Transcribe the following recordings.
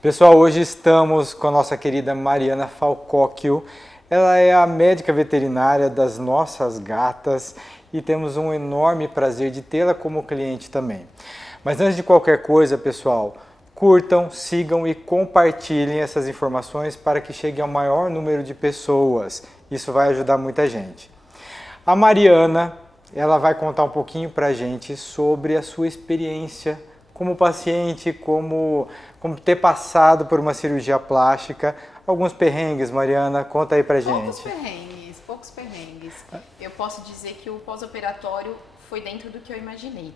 Pessoal, hoje estamos com a nossa querida Mariana Falcóquio. Ela é a médica veterinária das nossas gatas e temos um enorme prazer de tê-la como cliente também. Mas antes de qualquer coisa, pessoal, curtam, sigam e compartilhem essas informações para que chegue ao maior número de pessoas. Isso vai ajudar muita gente. A Mariana, ela vai contar um pouquinho para a gente sobre a sua experiência como paciente, como ter passado por uma cirurgia plástica. Alguns perrengues, Mariana, conta aí pra gente. Poucos perrengues. Eu posso dizer que o pós-operatório foi dentro do que eu imaginei.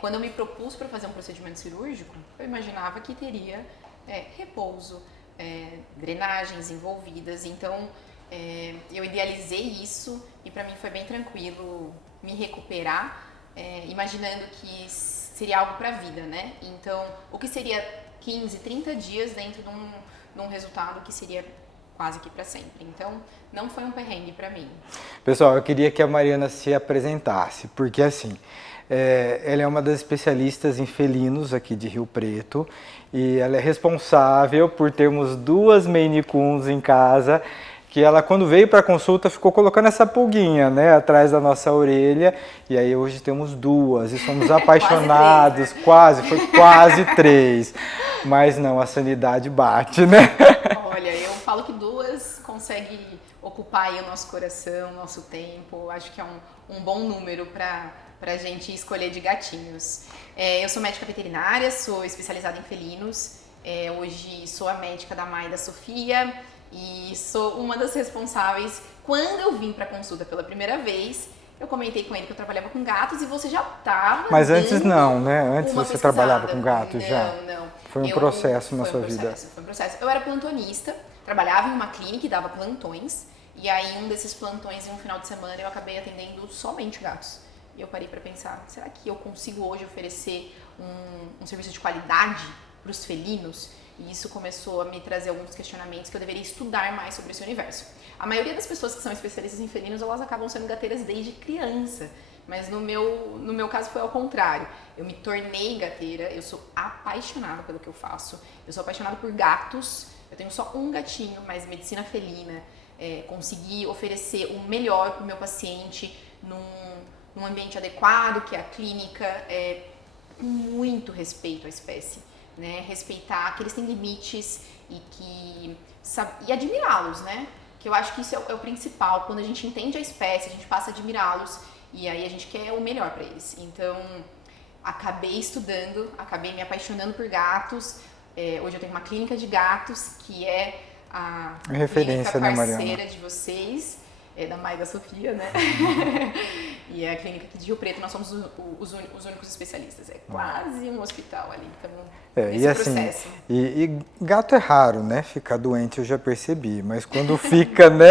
Quando eu me propus para fazer um procedimento cirúrgico, eu imaginava que teria repouso, drenagens envolvidas, então eu idealizei isso e para mim foi bem tranquilo me recuperar, imaginando que seria algo para a vida, né? Então, o que seria 15, 30 dias dentro de um resultado que seria quase que para sempre. Então, não foi um perrengue para mim. Pessoal, eu queria que a Mariana se apresentasse, porque assim, ela é uma das especialistas em felinos aqui de Rio Preto e ela é responsável por termos 2 Maine Coons em casa, que ela, quando veio para a consulta, ficou colocando essa pulguinha, né, atrás da nossa orelha, e aí hoje temos 2 e somos apaixonados, foi quase 3, mas não, a sanidade bate, né? Olha, eu falo que 2 consegue ocupar aí o nosso coração, o nosso tempo, acho que é um bom número para a gente escolher de gatinhos. Eu sou médica veterinária, sou especializada em felinos, hoje sou a médica da Mai e da Sofia, e sou uma das responsáveis. Quando eu vim para consulta pela primeira vez, eu comentei com ele que eu trabalhava com gatos e você já estava. Mas antes não, né? Antes você trabalhava com gatos já? Não. Foi um processo na sua vida. Foi um processo. Eu era plantonista, trabalhava em uma clínica e dava plantões. E aí, um desses plantões, em um final de semana, eu acabei atendendo somente gatos. E eu parei para pensar, será que eu consigo hoje oferecer um serviço de qualidade para os felinos? E isso começou a me trazer alguns questionamentos que eu deveria estudar mais sobre esse universo. A maioria das pessoas que são especialistas em felinos, elas acabam sendo gateiras desde criança. Mas no meu caso foi ao contrário. Eu me tornei gateira, eu sou apaixonada pelo que eu faço. Eu sou apaixonada por gatos. Eu tenho só um gatinho, mas medicina felina. Consegui oferecer o melhor para o meu paciente num ambiente adequado, que é a clínica, com muito respeito à espécie. Né, respeitar que eles têm limites e admirá-los, né? Que eu acho que isso é o principal. Quando a gente entende a espécie, a gente passa a admirá-los e aí a gente quer o melhor para eles. Então, acabei estudando, acabei me apaixonando por gatos. Hoje eu tenho uma clínica de gatos que é a referência, clínica né, parceira de vocês. Da Mai e da Sofia, né? E é a clínica aqui de Rio Preto, nós somos os únicos especialistas. É quase um hospital ali, então e assim, processo. E gato é raro, né? Ficar doente eu já percebi, mas quando fica, né?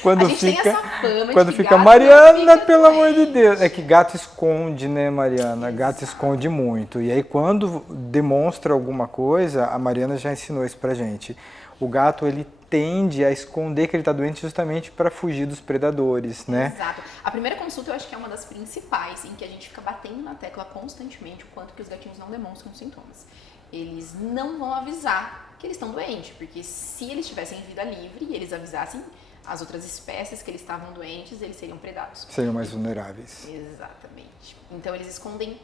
Quando fica, tem essa fama quando de fica, Mariana, pelo amor de Deus. É que gato esconde, né, Mariana? Exato. Gato esconde muito. E aí quando demonstra alguma coisa, a Mariana já ensinou isso pra gente. O gato, ele tende a esconder que ele está doente justamente para fugir dos predadores, né? Exato. A primeira consulta eu acho que é uma das principais, em que a gente fica batendo na tecla constantemente o quanto que os gatinhos não demonstram sintomas. Eles não vão avisar que eles estão doentes, porque se eles tivessem vida livre e eles avisassem as outras espécies que eles estavam doentes, eles seriam predados. Seriam mais vulneráveis. Exatamente. Então eles escondem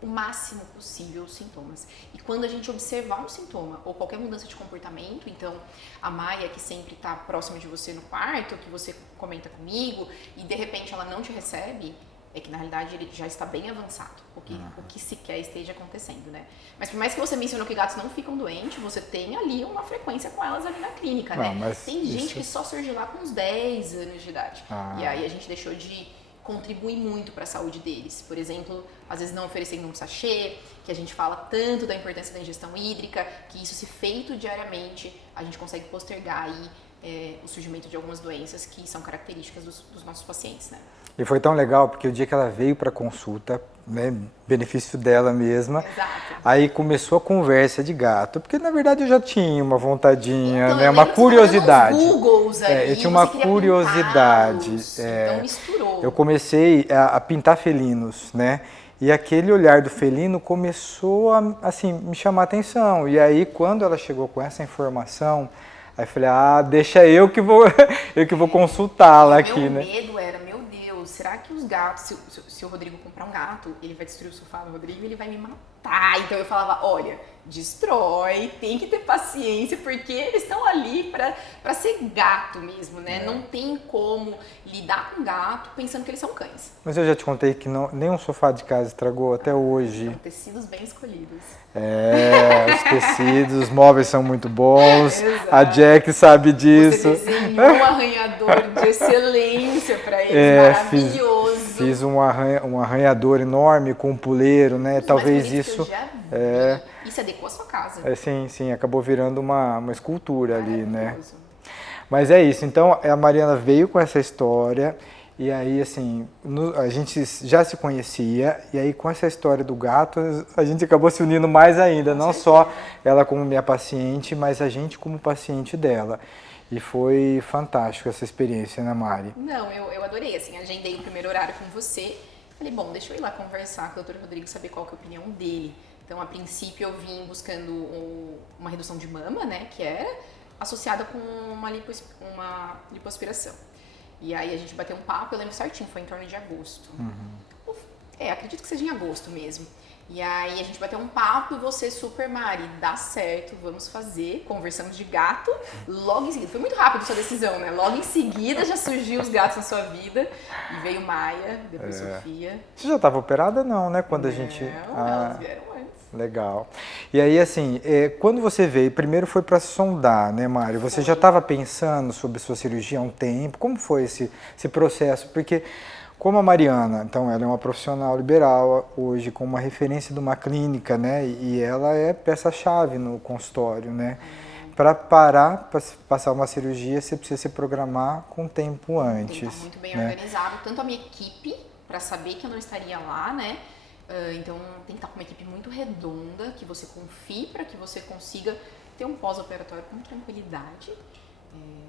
o máximo possível os sintomas. E quando a gente observar um sintoma ou qualquer mudança de comportamento, então a Maia, que sempre está próxima de você no quarto, que você comenta comigo, e de repente ela não te recebe, é que na realidade ele já está bem avançado, o que sequer esteja acontecendo, né? Mas por mais que você mencionou que gatos não ficam doentes, você tem ali uma frequência com elas ali na clínica, né? Tem gente que só surge lá com uns 10 anos de idade. E aí a gente deixou de contribui muito para a saúde deles. Por exemplo, às vezes não oferecendo um sachê, que a gente fala tanto da importância da ingestão hídrica, que isso se feito diariamente, a gente consegue postergar aí o surgimento de algumas doenças que são características dos nossos pacientes, né? E foi tão legal, porque o dia que ela veio para consulta, né, benefício dela mesma, Exato. Aí começou a conversa de gato, porque na verdade eu já tinha uma vontadinha, Então, né, uma curiosidade. Googles aí, eu tinha uma curiosidade. Então misturou. Eu comecei a pintar felinos, né? E aquele olhar do felino começou a, assim, me chamar a atenção. E aí, quando ela chegou com essa informação, aí eu falei, deixa eu que vou, eu que vou consultá-la aqui, Meu né? medo era, meu Deus, será que os gatos, se o Rodrigo comprar um gato, ele vai destruir o sofá do Rodrigo e ele vai me matar? Então eu falava, olha, destrói, tem que ter paciência, porque eles estão ali pra ser gato mesmo, né? Não tem como lidar com gato pensando que eles são cães. Mas eu já te contei que nenhum sofá de casa estragou até hoje. São tecidos bem escolhidos. Os tecidos, os móveis são muito bons. Exato. A Jack sabe disso. Você desenhou um arranhador de excelência para eles, maravilhoso. Fiz um arranhador enorme com um puleiro, né? Talvez isso. Que eu já vi. Isso adequou a sua casa. Sim, acabou virando uma escultura ali, né? Mas é isso. Então a Mariana veio com essa história. E aí, assim, a gente já se conhecia, e aí com essa história do gato, a gente acabou se unindo mais ainda, não só ela como minha paciente, mas a gente como paciente dela. E foi fantástico essa experiência, né, Mari? Não, eu adorei, assim, agendei o primeiro horário com você, falei, bom, deixa eu ir lá conversar com o Dr. Rodrigo, saber qual que é a opinião dele. Então, a princípio, eu vim buscando uma redução de mama, né, que era associada com uma lipoaspiração. E aí a gente bateu um papo, eu lembro certinho, foi em torno de agosto. Acredito que seja em agosto mesmo. E aí a gente bateu um papo e você, super Mari, dá certo, vamos fazer. Conversamos de gato, logo em seguida. Foi muito rápido sua decisão, né? Logo em seguida já surgiu os gatos na sua vida. E veio Maia, depois Sofia. Você já estava operada não, né? Quando a gente... elas vieram antes. Legal. E aí, assim, quando você veio, primeiro foi para sondar, né, Mário? Você já estava pensando sobre sua cirurgia há um tempo? Como foi esse processo? Porque, como a Mariana, então, ela é uma profissional liberal hoje, com uma referência de uma clínica, né? E ela é peça-chave no consultório, né? Para passar uma cirurgia, você precisa se programar com tempo antes. Tem que estar muito bem né? organizado, tanto a minha equipe, para saber que eu não estaria lá, né? Então tem que estar com uma equipe muito redonda, que você confie para que você consiga ter um pós-operatório com tranquilidade.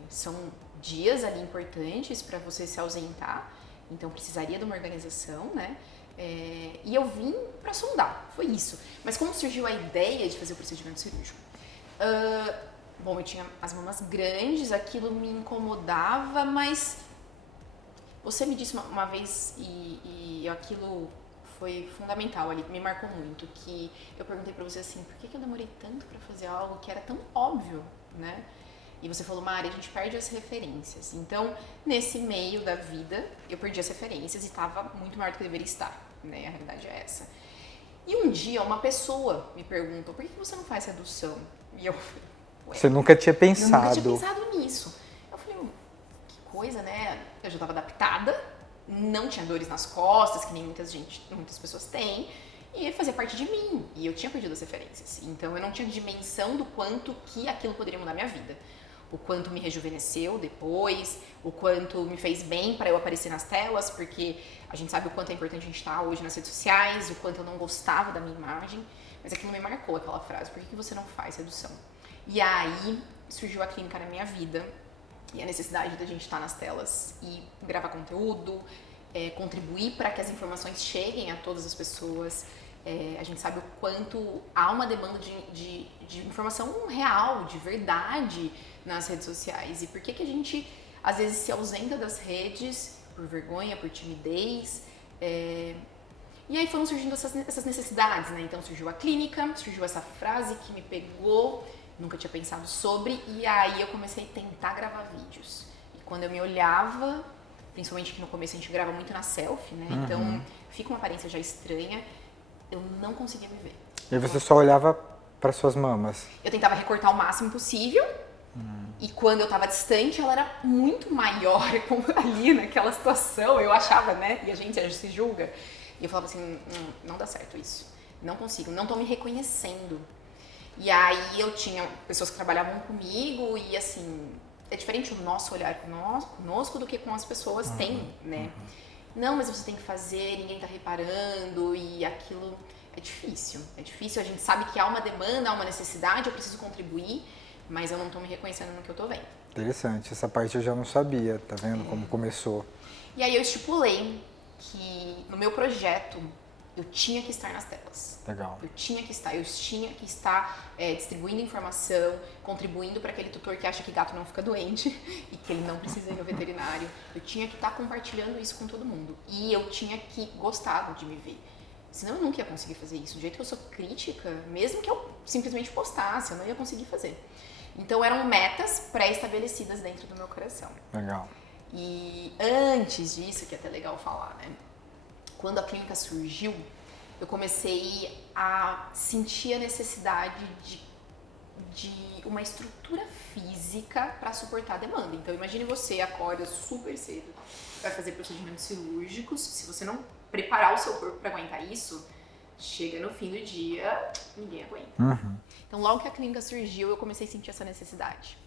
São dias ali importantes para você se ausentar, então precisaria de uma organização, né? E eu vim para sondar, foi isso. Mas como surgiu a ideia de fazer o procedimento cirúrgico? Bom, eu tinha as mamas grandes, aquilo me incomodava, mas você me disse uma vez e aquilo foi fundamental ali, me marcou muito, que eu perguntei pra você assim, por que eu demorei tanto pra fazer algo que era tão óbvio, né? E você falou, Mari, a gente perde as referências. Então, nesse meio da vida, eu perdi as referências e estava muito maior do que eu deveria estar, né? A realidade é essa. E um dia, uma pessoa me perguntou, por que você não faz redução? E eu falei, você nunca tinha pensado. Eu nunca tinha pensado nisso. Eu falei, que coisa, né? Eu já estava adaptada, não tinha dores nas costas, que nem muitas pessoas têm, e fazia parte de mim, e eu tinha perdido as referências. Então eu não tinha dimensão do quanto que aquilo poderia mudar minha vida. O quanto me rejuvenesceu depois, o quanto me fez bem para eu aparecer nas telas, porque a gente sabe o quanto é importante a gente estar hoje nas redes sociais, o quanto eu não gostava da minha imagem, mas aquilo me marcou, aquela frase, por que você não faz redução? E aí surgiu a clínica na minha vida, e a necessidade da gente estar nas telas e gravar conteúdo, contribuir para que as informações cheguem a todas as pessoas. A gente sabe o quanto há uma demanda de informação real, de verdade nas redes sociais. E por que a gente, às vezes, se ausenta das redes por vergonha, por timidez. E aí foram surgindo essas necessidades, né? Então surgiu a clínica, surgiu essa frase que me pegou, nunca tinha pensado sobre, e aí eu comecei a tentar gravar vídeos. E quando eu me olhava, principalmente que no começo a gente grava muito na selfie, né? Uhum. Então fica uma aparência já estranha, eu não conseguia me ver. E você só olhava para suas mamas? Eu tentava recortar o máximo possível, e quando eu tava distante, ela era muito maior, como ali naquela situação, eu achava, né? E a gente se julga. E eu falava assim, não dá certo isso, não consigo, não tô me reconhecendo. E aí eu tinha pessoas que trabalhavam comigo e assim, é diferente o nosso olhar conosco do que com as pessoas têm, né? Não, mas você tem que fazer, ninguém tá reparando e aquilo é difícil. A gente sabe que há uma demanda, há uma necessidade, eu preciso contribuir, mas eu não tô me reconhecendo no que eu tô vendo. Interessante, essa parte eu já não sabia, tá vendo como começou? E aí eu estipulei que no meu projeto eu tinha que estar nas telas. Legal. Eu tinha que estar distribuindo informação, contribuindo para aquele tutor que acha que gato não fica doente e que ele não precisa ir ao veterinário. Eu tinha que estar compartilhando isso com todo mundo. E eu tinha que gostar de me ver. Senão eu nunca ia conseguir fazer isso. Do jeito que eu sou crítica, mesmo que eu simplesmente postasse, eu não ia conseguir fazer. Então eram metas pré-estabelecidas dentro do meu coração. Legal. E antes disso, que é até legal falar, né? Quando a clínica surgiu, eu comecei a sentir a necessidade de uma estrutura física para suportar a demanda. Então imagine você acorda super cedo, vai fazer procedimentos cirúrgicos, se você não preparar o seu corpo para aguentar isso, chega no fim do dia, ninguém aguenta. Uhum. Então logo que a clínica surgiu, eu comecei a sentir essa necessidade.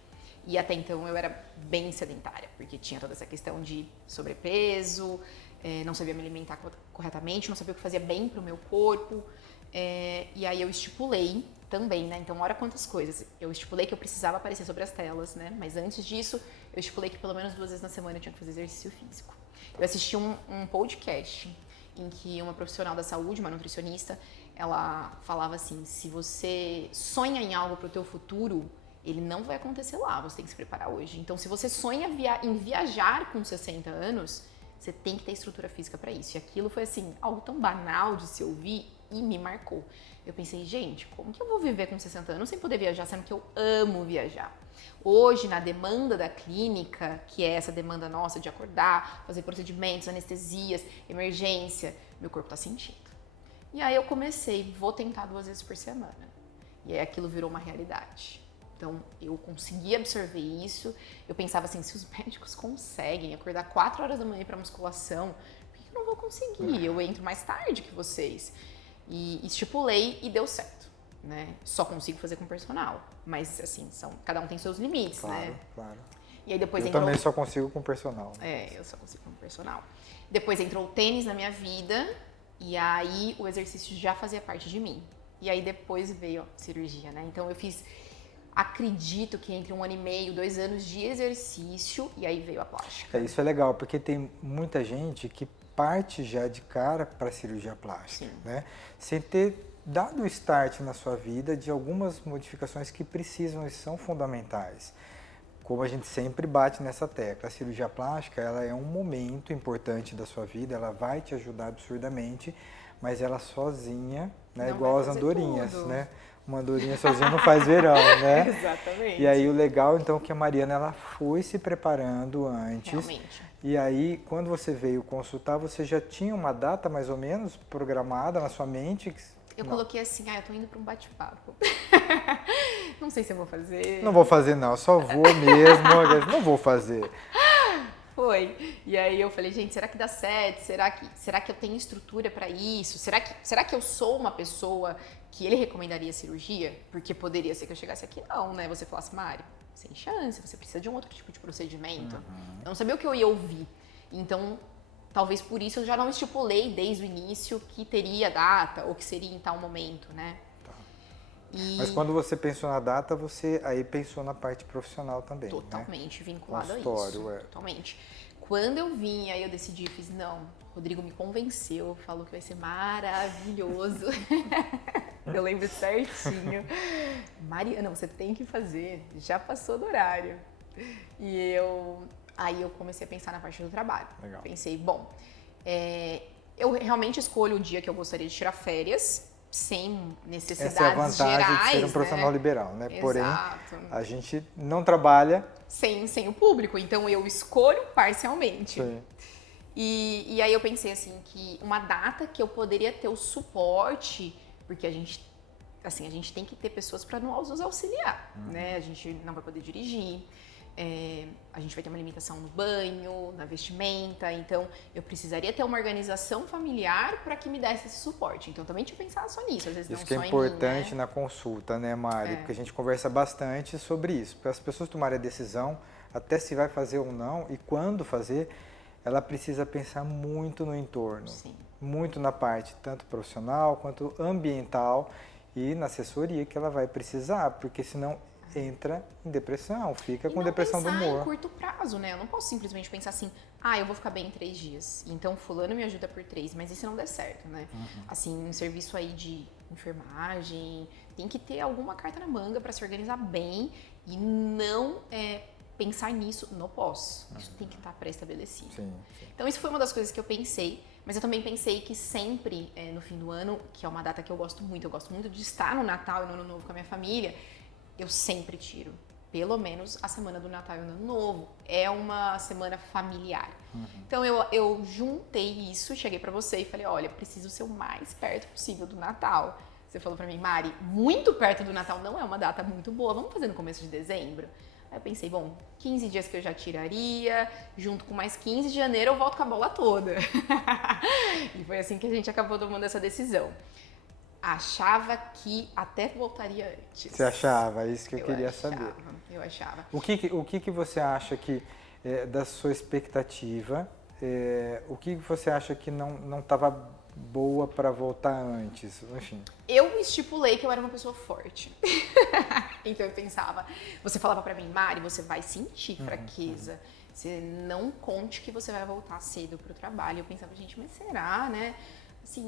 E até então eu era bem sedentária, porque tinha toda essa questão de sobrepeso, não sabia me alimentar corretamente, não sabia o que fazia bem pro meu corpo. E aí eu estipulei também, né? Então, olha quantas coisas. Eu estipulei que eu precisava aparecer sobre as telas, né? Mas antes disso, eu estipulei que pelo menos 2 vezes na semana eu tinha que fazer exercício físico. Eu assisti um podcast em que uma profissional da saúde, uma nutricionista, ela falava assim, se você sonha em algo pro teu futuro, ele não vai acontecer lá, você tem que se preparar hoje. Então, se você sonha em viajar com 60 anos, você tem que ter estrutura física para isso. E aquilo foi assim, algo tão banal de se ouvir e me marcou. Eu pensei, gente, como que eu vou viver com 60 anos sem poder viajar, sendo que eu amo viajar? Hoje, na demanda da clínica, que é essa demanda nossa de acordar, fazer procedimentos, anestesias, emergência, meu corpo tá sentindo. E aí eu comecei, vou tentar 2 vezes por semana. E aí aquilo virou uma realidade. Então, eu consegui absorver isso. Eu pensava assim, se os médicos conseguem acordar 4 horas da manhã para musculação, por que eu não vou conseguir? Eu entro mais tarde que vocês. E estipulei e deu certo, né? Só consigo fazer com personal. Mas, assim, cada um tem seus limites, Claro, né? claro. E aí depois eu entrou... também só consigo com personal. Eu só consigo com personal. Depois entrou o tênis na minha vida e aí o exercício já fazia parte de mim. E aí depois veio a cirurgia, né? Então eu fiz... Acredito que entre 1 ano e meio, 2 anos de exercício e aí veio a plástica. Isso é legal, porque tem muita gente que parte já de cara para a cirurgia plástica, Sim. né? Sem ter dado o start na sua vida de algumas modificações que precisam e são fundamentais. Como a gente sempre bate nessa tecla, a cirurgia plástica ela é um momento importante da sua vida, ela vai te ajudar absurdamente, mas ela sozinha, né, Não igual vai as fazer andorinhas, tudo. né? Uma andorinha sozinha não faz verão, né? Exatamente. E aí o legal então que a Mariana ela foi se preparando antes. Realmente. E aí quando você veio consultar, você já tinha uma data mais ou menos programada na sua mente? Eu coloquei assim, eu tô indo pra um bate-papo. Não sei se eu vou fazer. Não vou fazer não, só vou mesmo, não vou fazer. Foi. E aí eu falei, gente, será que dá certo? Será que eu tenho estrutura para isso? Será que eu sou uma pessoa que ele recomendaria cirurgia? Porque poderia ser que eu chegasse aqui, não, né? Você falasse, Mari, sem chance, você precisa de um outro tipo de procedimento. Eu não sabia o que eu ia ouvir. Então, talvez por isso eu já não estipulei desde o início que teria data ou que seria em tal momento, né? Mas quando você pensou na data, você aí pensou na parte profissional também, totalmente, né? Vinculado a isso. Totalmente. Quando eu vim, aí eu decidi, fiz, não, Rodrigo me convenceu, falou que vai ser maravilhoso. Eu lembro certinho. Mariana, você tem que fazer, já passou do horário. Aí eu comecei a pensar na parte do trabalho. Legal. Pensei, bom, eu realmente escolho o dia que eu gostaria de tirar férias, sem necessidades gerais. Essa é a vantagem de ser um profissional né? liberal, né? Exato. Porém, a gente não trabalha sem o público, então eu escolho parcialmente. Sim. E aí eu pensei assim, que uma data que eu poderia ter o suporte, porque a gente tem que ter pessoas para nos auxiliar, né? A gente não vai poder dirigir, a gente vai ter uma limitação no banho, na vestimenta, então eu precisaria ter uma organização familiar para que me desse esse suporte. Então também tinha pensado só nisso, às vezes isso não que só é em importante mim, né? na consulta, né, Mari? Porque a gente conversa bastante sobre isso. Para as pessoas tomarem a decisão, até se vai fazer ou não e quando fazer, ela precisa pensar muito no entorno, Sim. muito na parte tanto profissional quanto ambiental e na assessoria que ela vai precisar, porque senão entra em depressão, fica E com não depressão do pensar em humor. curto prazo, né? Eu não posso simplesmente pensar assim, eu vou ficar bem em 3 dias. Então fulano me ajuda por 3, mas e se não der certo, né? Assim, um serviço aí de enfermagem, tem que ter alguma carta na manga para se organizar bem e não pensar nisso no pós. Isso tem que estar pré-estabelecido. Sim. Então isso foi uma das coisas que eu pensei, mas eu também pensei que sempre no fim do ano, que é uma data que eu gosto muito de estar no Natal e no Ano Novo com a minha família, eu sempre tiro pelo menos a semana do Natal e do Ano Novo. É uma semana familiar. Então eu juntei isso, cheguei pra você e falei, olha, preciso ser o mais perto possível do Natal. Você falou pra mim, Mari, muito perto do Natal não é uma data muito boa, vamos fazer no começo de dezembro? Aí eu pensei, bom, 15 dias que eu já tiraria, junto com mais 15 de janeiro eu volto com a bola toda. E foi assim que a gente acabou tomando essa decisão. Achava que até voltaria antes. Você achava? É isso que eu queria saber. Eu achava. O que você acha que, da sua expectativa, o que você acha que não estava boa para voltar antes? Enfim. Eu estipulei que eu era uma pessoa forte. Então eu pensava, você falava pra mim, Mari, você vai sentir fraqueza. Você não conte que você vai voltar cedo pro trabalho. Eu pensava, gente, mas será, né? Assim,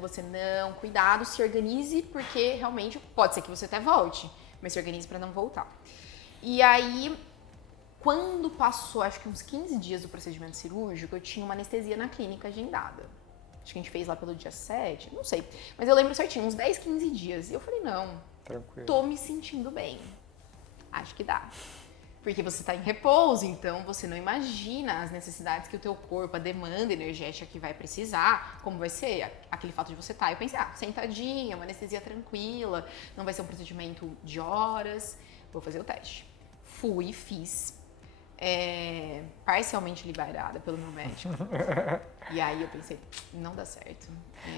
você não, cuidado, se organize, porque realmente pode ser que você até volte, mas se organize para não voltar. E aí, quando passou, acho que uns 15 dias do procedimento cirúrgico, eu tinha uma anestesia na clínica agendada. Acho que a gente fez lá pelo dia 7, não sei. Mas eu lembro certinho, uns 10, 15 dias. E eu falei, não, Tranquilo. tô me sentindo bem. Acho que dá. Porque você está em repouso, então você não imagina as necessidades que o teu corpo, a demanda energética que vai precisar, como vai ser aquele fato de você estar. Eu pensei, sentadinha, uma anestesia tranquila, não vai ser um procedimento de horas, vou fazer o teste. Fui e fiz, parcialmente liberada pelo meu médico. E aí eu pensei, não dá certo.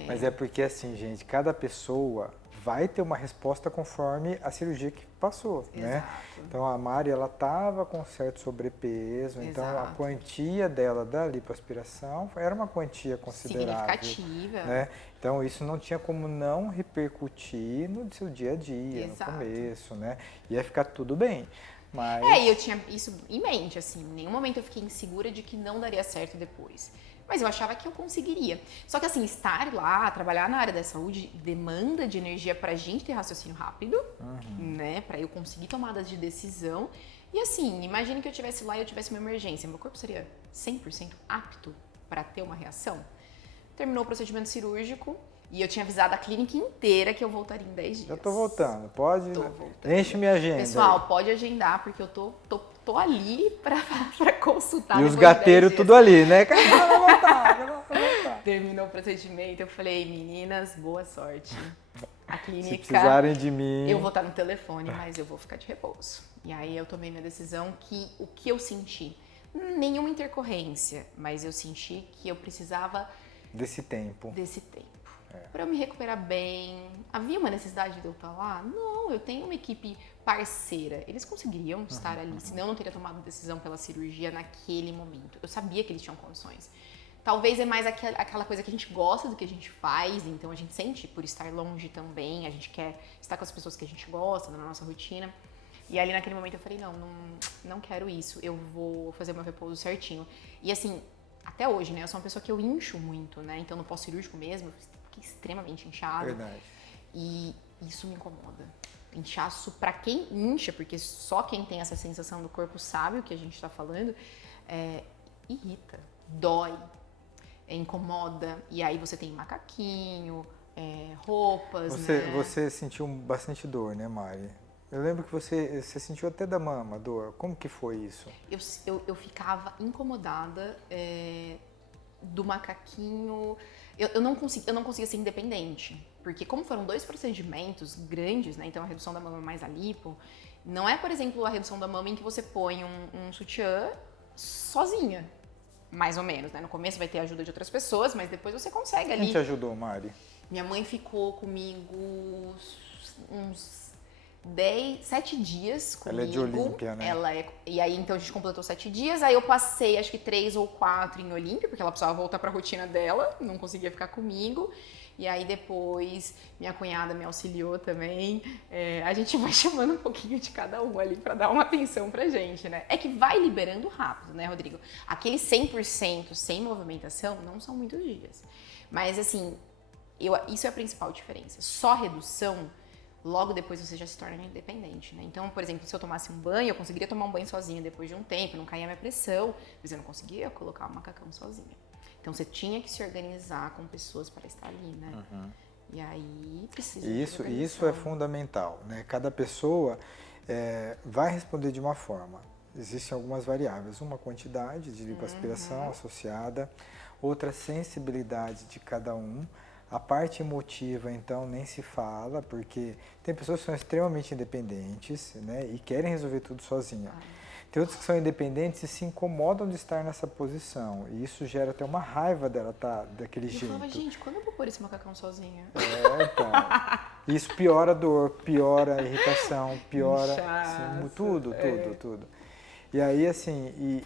Mas é porque assim, gente, cada pessoa vai ter uma resposta conforme a cirurgia que passou, né? Então a Mari, ela estava com certo sobrepeso, então a quantia dela da lipoaspiração era uma quantia considerável. Significativa. Né? Então isso não tinha como não repercutir no seu dia a dia, no começo, né? Ia ficar tudo bem. Mas... e eu tinha isso em mente, assim, em nenhum momento eu fiquei insegura de que não daria certo depois. Mas eu achava que eu conseguiria. Só que assim, estar lá, trabalhar na área da saúde, demanda de energia pra gente ter raciocínio rápido, né? Pra eu conseguir tomadas de decisão. E assim, imagine que eu estivesse lá e eu tivesse uma emergência. Meu corpo seria 100% apto para ter uma reação? Terminou o procedimento cirúrgico e eu tinha avisado a clínica inteira que eu voltaria em 10 dias. Eu tô voltando, pode? Tô voltando. Enche minha agenda. Pessoal, pode agendar, porque eu tô ali pra consultar. E os gateiros tudo ali, né? Quero voltar. Terminou o procedimento, eu falei, meninas, boa sorte. A clínica... Se precisarem de mim... Eu vou estar no telefone, mas eu vou ficar de repouso. E aí eu tomei minha decisão que o que eu senti, nenhuma intercorrência, mas eu senti que eu precisava... Desse tempo. Para eu me recuperar bem. Havia uma necessidade de eu estar lá? Não, eu tenho uma equipe parceira. Eles conseguiriam estar ali, senão eu não teria tomado decisão pela cirurgia naquele momento. Eu sabia que eles tinham condições. Talvez é mais aquela coisa que a gente gosta do que a gente faz, então a gente sente por estar longe também, a gente quer estar com as pessoas que a gente gosta, na nossa rotina. E ali naquele momento eu falei, não quero isso, eu vou fazer meu repouso certinho. E assim, até hoje, né, eu sou uma pessoa que eu incho muito, né, então no pós-cirúrgico mesmo, eu fiquei extremamente inchada. Verdade. E isso me incomoda. Inchaço pra quem incha, porque só quem tem essa sensação do corpo sabe o que a gente tá falando, irrita, dói, incomoda, e aí você tem macaquinho, roupas, Você sentiu bastante dor, né, Mari? Eu lembro que você sentiu até da mama dor. Como que foi isso? Eu ficava incomodada do macaquinho. Eu não conseguia ser independente. Porque como foram 2 procedimentos grandes, né? Então a redução da mama mais a lipo, não é, por exemplo, a redução da mama em que você põe um sutiã sozinha. Mais ou menos, né? No começo vai ter a ajuda de outras pessoas, mas depois você consegue ali. Quem te ajudou, Mari? Minha mãe ficou comigo uns 7 dias comigo. Ela é de Olímpia, né? E aí, então, a gente completou 7 dias. Aí eu passei, acho que 3 ou 4 em Olímpia, porque ela precisava voltar pra rotina dela. Não conseguia ficar comigo. E aí depois minha cunhada me auxiliou também. A gente vai chamando um pouquinho de cada um ali pra dar uma atenção pra gente, né? É que vai liberando rápido, né, Rodrigo? Aquele 100% sem movimentação não são muitos dias. Mas assim, isso é a principal diferença. Só redução, logo depois você já se torna independente, né? Então, por exemplo, se eu tomasse um banho, eu conseguiria tomar um banho sozinha depois de um tempo, não caía a minha pressão, mas eu não conseguia colocar o macacão sozinha. Então, você tinha que se organizar com pessoas para estar ali, né? E aí precisa de Isso é fundamental, né? Cada pessoa vai responder de uma forma. Existem algumas variáveis, uma quantidade de lipoaspiração associada, outra sensibilidade de cada um. A parte emotiva, então, nem se fala, porque tem pessoas que são extremamente independentes, né, e querem resolver tudo sozinha. Tem outros que são independentes e se incomodam de estar nessa posição. E isso gera até uma raiva dela estar daquele jeito. Eu falava, gente, quando eu vou pôr esse macacão sozinha? Então. Isso piora a dor, piora a irritação, piora assim, tudo. E aí, assim,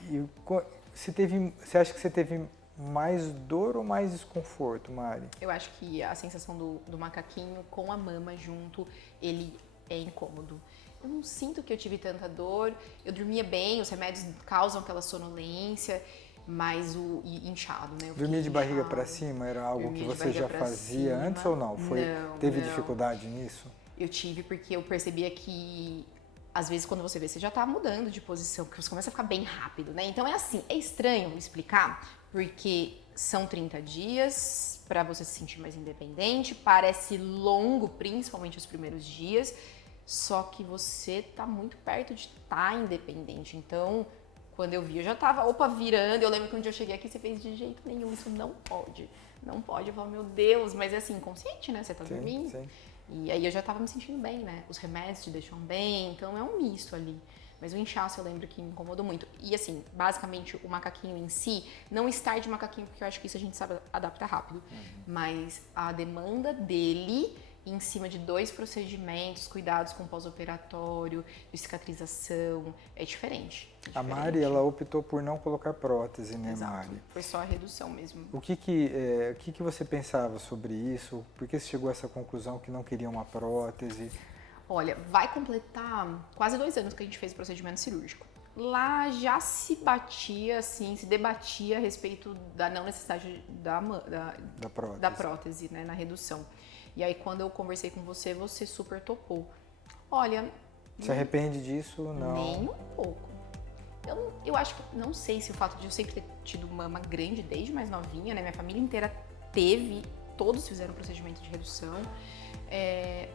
você acha que você teve mais dor ou mais desconforto, Mari? Eu acho que a sensação do macaquinho com a mama junto, ele é incômodo. Eu não sinto que eu tive tanta dor, eu dormia bem, os remédios causam aquela sonolência, mas o inchado, né? Dormir de barriga para cima era algo que você já fazia antes ou não? Teve dificuldade nisso? Eu tive porque eu percebia que às vezes quando você vê, você já tá mudando de posição, porque você começa a ficar bem rápido, né? Então é assim, é estranho explicar, porque são 30 dias para você se sentir mais independente, parece longo, principalmente os primeiros dias, só que você tá muito perto de estar independente. Então, quando eu vi, eu já tava, virando. Eu lembro que um dia eu cheguei aqui, você fez de jeito nenhum, isso não pode. Não pode. Eu falo, meu Deus, mas é assim, inconsciente, né? Você tá dormindo. Sim. E aí eu já tava me sentindo bem, né? Os remédios te deixam bem, então é um misto ali. Mas o inchaço eu lembro que me incomodou muito. E assim, basicamente o macaquinho em si, não estar de macaquinho, porque eu acho que isso a gente sabe adaptar rápido. Mas a demanda dele em cima de 2 procedimentos, cuidados com pós-operatório, de cicatrização, é diferente. A Mari, ela optou por não colocar prótese, né, Exato. Mari? Foi só a redução mesmo. O que você pensava sobre isso? Por que você chegou a essa conclusão que não queria uma prótese? Olha, vai completar quase 2 anos que a gente fez o procedimento cirúrgico. Lá já se batia, assim, se debatia a respeito da não necessidade da prótese, né, na redução. E aí, quando eu conversei com você, você super topou. Olha... Se arrepende disso? Não. Nem um pouco. Eu acho que... Não sei se o fato de eu sempre ter tido mama grande desde mais novinha, né? Minha família inteira teve, todos fizeram procedimento de redução.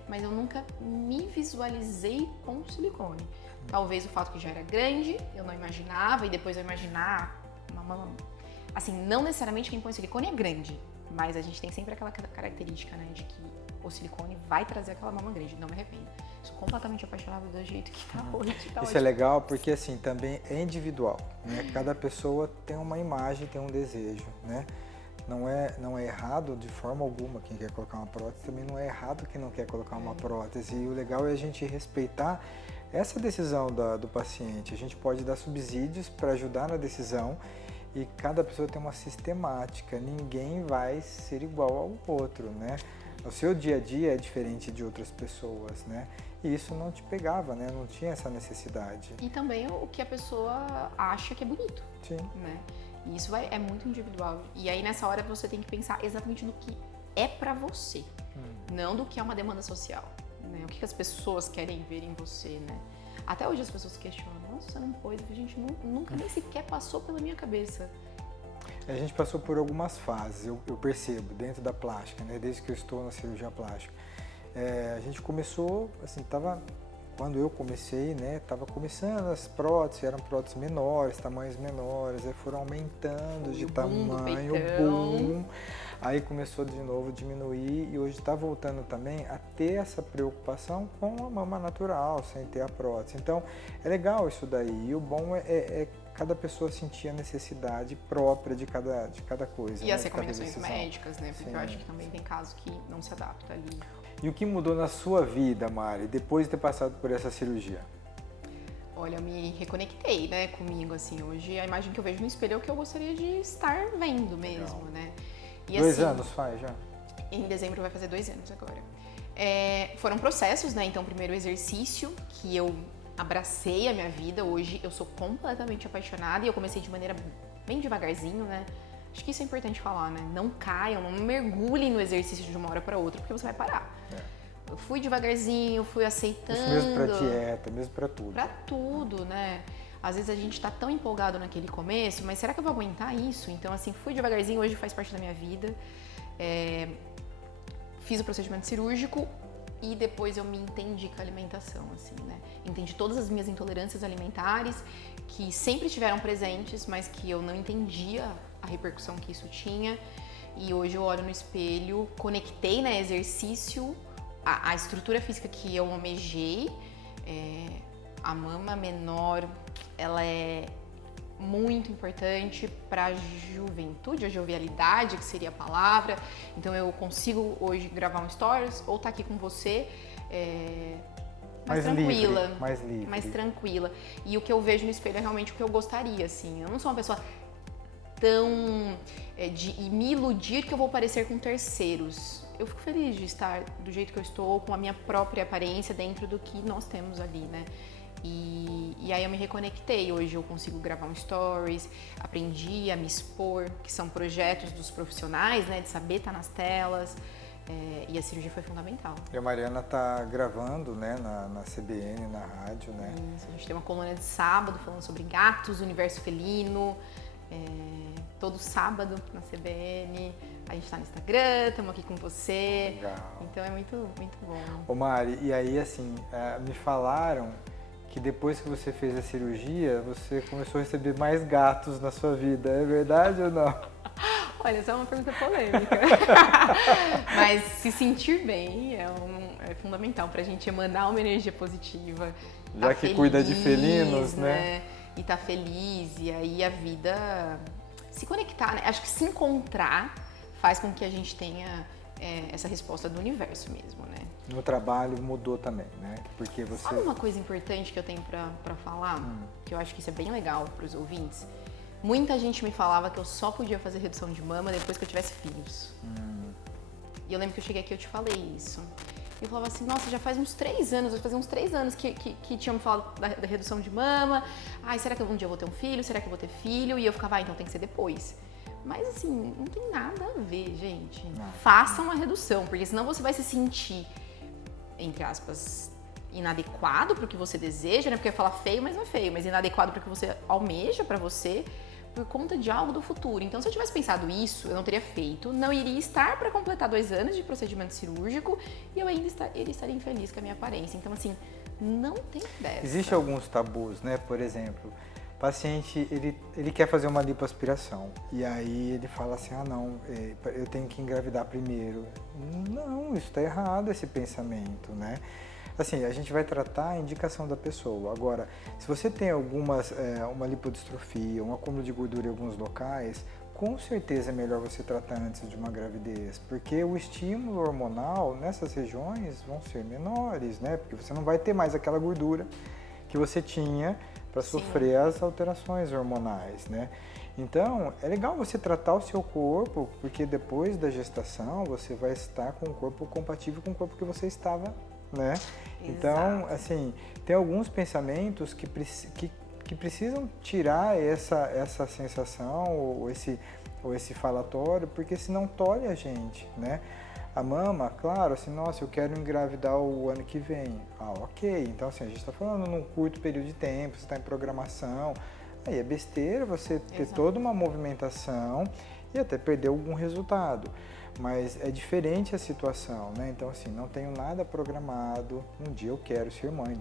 Mas eu nunca me visualizei com silicone. Talvez o fato que já era grande, eu não imaginava, e depois eu imaginar uma mama... Assim, não necessariamente quem põe silicone é grande, mas a gente tem sempre aquela característica, né, de que o silicone vai trazer aquela mama grande, não me arrependo. Sou completamente apaixonada do jeito que tá hoje. Isso é legal porque, assim, também é individual, né? Cada pessoa tem uma imagem, tem um desejo, né? Não é errado de forma alguma quem quer colocar uma prótese, também não é errado quem não quer colocar uma prótese. E o legal é a gente respeitar essa decisão do paciente. A gente pode dar subsídios para ajudar na decisão e cada pessoa tem uma sistemática, ninguém vai ser igual ao outro, né? O seu dia a dia é diferente de outras pessoas, né? E isso não te pegava, né? Não tinha essa necessidade. E também o que a pessoa acha que é bonito. Sim. Né? E isso é muito individual. E aí nessa hora você tem que pensar exatamente no que é pra você, não do que é uma demanda social, né? O que as pessoas querem ver em você, né? Até hoje as pessoas questionam, nossa, você não pôs, a gente nunca nem sequer passou pela minha cabeça. A gente passou por algumas fases, eu percebo, dentro da plástica, né? Desde que eu estou na cirurgia plástica. A gente começou, assim, quando eu comecei, né, tava começando as próteses, eram próteses menores, tamanhos menores, aí foram aumentando de tamanho, boom, aí começou de novo a diminuir e hoje está voltando também a ter essa preocupação com a mama natural, sem ter a prótese. Então, é legal isso daí, e o bom é cada pessoa sentir a necessidade própria de cada coisa. E as recomendações médicas, né, porque eu acho que também tem casos que não se adaptam ali. E o que mudou na sua vida, Mari, depois de ter passado por essa cirurgia? Olha, eu me reconectei, né, comigo, assim, hoje a imagem que eu vejo no espelho é o que eu gostaria de estar vendo mesmo, né. E 2 assim, anos faz já? Em dezembro vai fazer 2 anos agora. Foram processos, né? Então, primeiro o exercício, que eu abracei a minha vida. Hoje eu sou completamente apaixonada e eu comecei de maneira bem devagarzinho, né? Acho que isso é importante falar, né? Não caiam, não mergulhem no exercício de uma hora para outra, porque você vai parar. Eu fui devagarzinho, fui aceitando. Isso mesmo pra dieta, mesmo pra tudo. Pra tudo, né? Às vezes a gente tá tão empolgado naquele começo, mas será que eu vou aguentar isso? Então, assim, fui devagarzinho, hoje faz parte da minha vida. Fiz o procedimento cirúrgico e depois eu me entendi com a alimentação, assim, né? Entendi todas as minhas intolerâncias alimentares, que sempre estiveram presentes, mas que eu não entendia a repercussão que isso tinha. E hoje eu olho no espelho, conectei, né, exercício, a estrutura física que eu almejei. A mama menor, ela é muito importante para a juventude, a jovialidade, que seria a palavra. Então eu consigo hoje gravar um stories ou estar aqui com você mais tranquila, livre, mais tranquila. E o que eu vejo no espelho é realmente o que eu gostaria, assim. Eu não sou uma pessoa tão de me iludir que eu vou parecer com terceiros. Eu fico feliz de estar do jeito que eu estou, com a minha própria aparência dentro do que nós temos ali, né? E aí eu me reconectei. Hoje eu consigo gravar um stories, aprendi a me expor, que são projetos dos profissionais, né? De saber estar nas telas. E a cirurgia foi fundamental. E a Mariana tá gravando, né, na CBN, na rádio, né? Isso, a gente tem uma coluna de sábado falando sobre gatos, universo felino. Todo sábado na CBN, a gente tá no Instagram, estamos aqui com você. Legal. Então é muito, muito bom. Ô Mari, e aí assim, me falaram que depois que você fez a cirurgia, você começou a receber mais gatos na sua vida. É verdade ou não? Olha, essa é uma pergunta polêmica. Mas se sentir bem é fundamental pra gente emanar uma energia positiva. Já tá que feliz, cuida de felinos, né? E tá feliz, e aí a vida se conectar, né? Acho que se encontrar faz com que a gente tenha essa resposta do universo mesmo, né? No trabalho mudou também, né? Porque você... Sabe uma coisa importante que eu tenho pra falar? Que eu acho que isso é bem legal pros ouvintes? Muita gente me falava que eu só podia fazer redução de mama depois que eu tivesse filhos. E eu lembro que eu cheguei aqui e eu te falei isso. Eu falava assim, nossa, já faz uns 3 anos, vai fazer uns 3 anos que tinham me falado da redução de mama. Ai, será que um dia eu vou ter um filho? Será que eu vou ter filho? E eu ficava, então tem que ser depois. Mas assim, não tem nada a ver, gente. Façam a redução, porque senão você vai se sentir, entre aspas, inadequado para o que você deseja, né? Porque eu ia falar feio, mas não é feio, mas inadequado para o que você almeja para você, por conta de algo do futuro. Então, se eu tivesse pensado isso, eu não teria feito, não iria estar para completar 2 anos de procedimento cirúrgico e eu ainda estaria infeliz com a minha aparência. Então, assim, não tem dessa. Existem alguns tabus, né? Por exemplo, o paciente, ele quer fazer uma lipoaspiração e aí ele fala assim, não, eu tenho que engravidar primeiro. Não, isso está errado, esse pensamento, né? Assim, a gente vai tratar a indicação da pessoa. Agora, se você tem uma lipodistrofia, um acúmulo de gordura em alguns locais, com certeza é melhor você tratar antes de uma gravidez, porque o estímulo hormonal nessas regiões vão ser menores, né? Porque você não vai ter mais aquela gordura que você tinha para sofrer as alterações hormonais, né? Então, é legal você tratar o seu corpo, porque depois da gestação você vai estar com um corpo compatível com o corpo que você estava, né? Então, assim, tem alguns pensamentos que precisam tirar essa sensação ou esse falatório, porque senão tolhe a gente, né? A mama, claro, assim, nossa, eu quero engravidar o ano que vem. Ok. Então, assim, a gente está falando num curto período de tempo, você está em programação. Aí é besteira você ter toda uma movimentação e até perder algum resultado. Mas é diferente a situação, né? Então, assim, não tenho nada programado. Um dia eu quero ser mãe.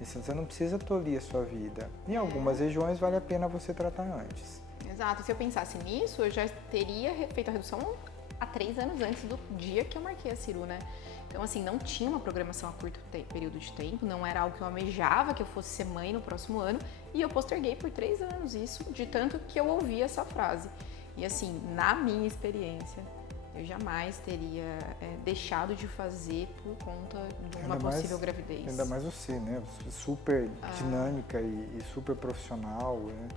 Você não precisa tolir a sua vida. Em algumas regiões vale a pena você tratar antes. Exato. Se eu pensasse nisso, eu já teria feito a redução há 3 anos antes do dia que eu marquei a ciru, né? Então, assim, não tinha uma programação a curto período de tempo, não era algo que eu almejava que eu fosse ser mãe no próximo ano, e eu posterguei por 3 anos isso, de tanto que eu ouvi essa frase. E, assim, na minha experiência, eu jamais teria deixado de fazer por conta de uma possível gravidez. Ainda mais você, né? Super dinâmica e super profissional, né?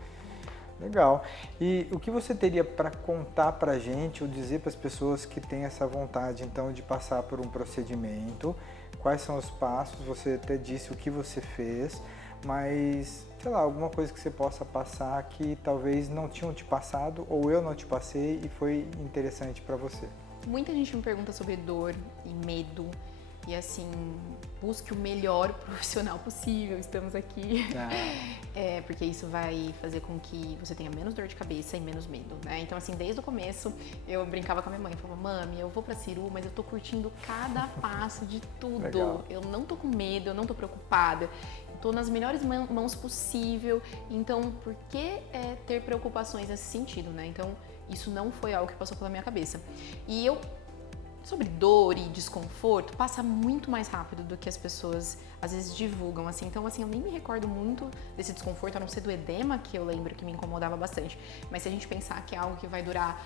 Legal. E o que você teria para contar para a gente ou dizer para as pessoas que têm essa vontade, então, de passar por um procedimento? Quais são os passos? Você até disse o que você fez, mas, sei lá, alguma coisa que você possa passar que talvez não tinham te passado ou eu não te passei e foi interessante para você. Muita gente me pergunta sobre dor e medo. E assim, busque o melhor profissional possível, estamos aqui. Porque isso vai fazer com que você tenha menos dor de cabeça e menos medo, né? Então assim, desde o começo, eu brincava com a minha mãe, falava, mami, eu vou pra Ciru, mas eu tô curtindo cada passo de tudo. Legal. Eu não tô com medo, eu não tô preocupada. Eu tô nas melhores mãos possível. Então, por que ter preocupações nesse sentido, né? Então, isso não foi algo que passou pela minha cabeça. E sobre dor e desconforto, passa muito mais rápido do que as pessoas às vezes divulgam, assim. Então, assim, eu nem me recordo muito desse desconforto, a não ser do edema, que eu lembro que me incomodava bastante. Mas se a gente pensar que é algo que vai durar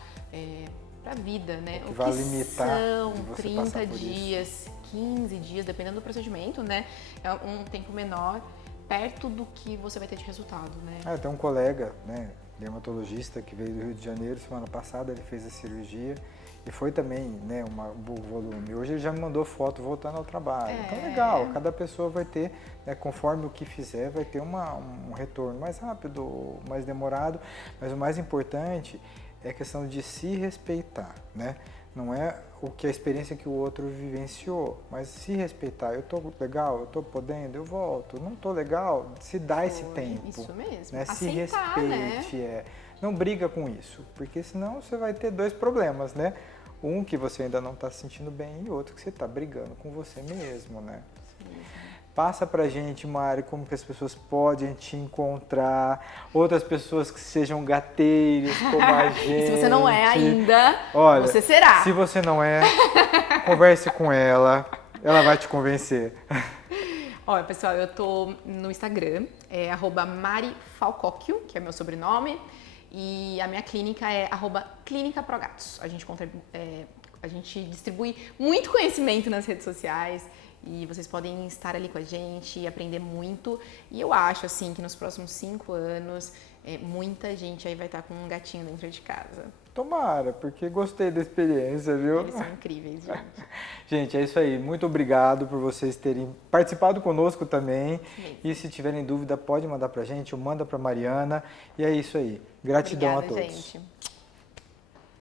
pra vida, né? O que vai limitar são de você 30 passar por dias, isso. 15 dias, dependendo do procedimento, né? É um tempo menor, perto do que você vai ter de resultado, né? Tem um colega, né, dermatologista que veio do Rio de Janeiro semana passada, ele fez a cirurgia e foi também, né, um bom volume. Hoje ele já me mandou foto voltando ao trabalho. Então legal, cada pessoa vai ter, né, conforme o que fizer, vai ter um retorno mais rápido, mais demorado, mas o mais importante é a questão de se respeitar, né? Não é o que a experiência que o outro vivenciou, mas se respeitar. Eu tô legal, eu tô podendo, eu volto. Não tô legal, se dá esse tempo. Isso mesmo. Né? Se Aceitar, respeite, né? Não briga com isso, porque senão você vai ter dois problemas, né? Um que você ainda não está se sentindo bem e outro que você está brigando com você mesmo, né? Passa pra gente, Mari, como que as pessoas podem te encontrar, outras pessoas que sejam gateiros como a gente. E se você não é ainda, olha, você será. Se você não é, converse com ela vai te convencer. Olha, pessoal, eu tô no Instagram, @marifalcocchio, que é meu sobrenome, e a minha clínica é @clínicaprogatos. A gente distribui muito conhecimento nas redes sociais e vocês podem estar ali com a gente e aprender muito. E eu acho, assim, que nos próximos 5 anos, muita gente aí vai estar com um gatinho dentro de casa. Tomara, porque gostei da experiência, viu? Eles são incríveis, gente. Gente, é isso aí. Muito obrigado por vocês terem participado conosco também. Sim. E se tiverem dúvida, pode mandar pra gente ou manda pra Mariana. E é isso aí. Gratidão Obrigada, a todos. gente.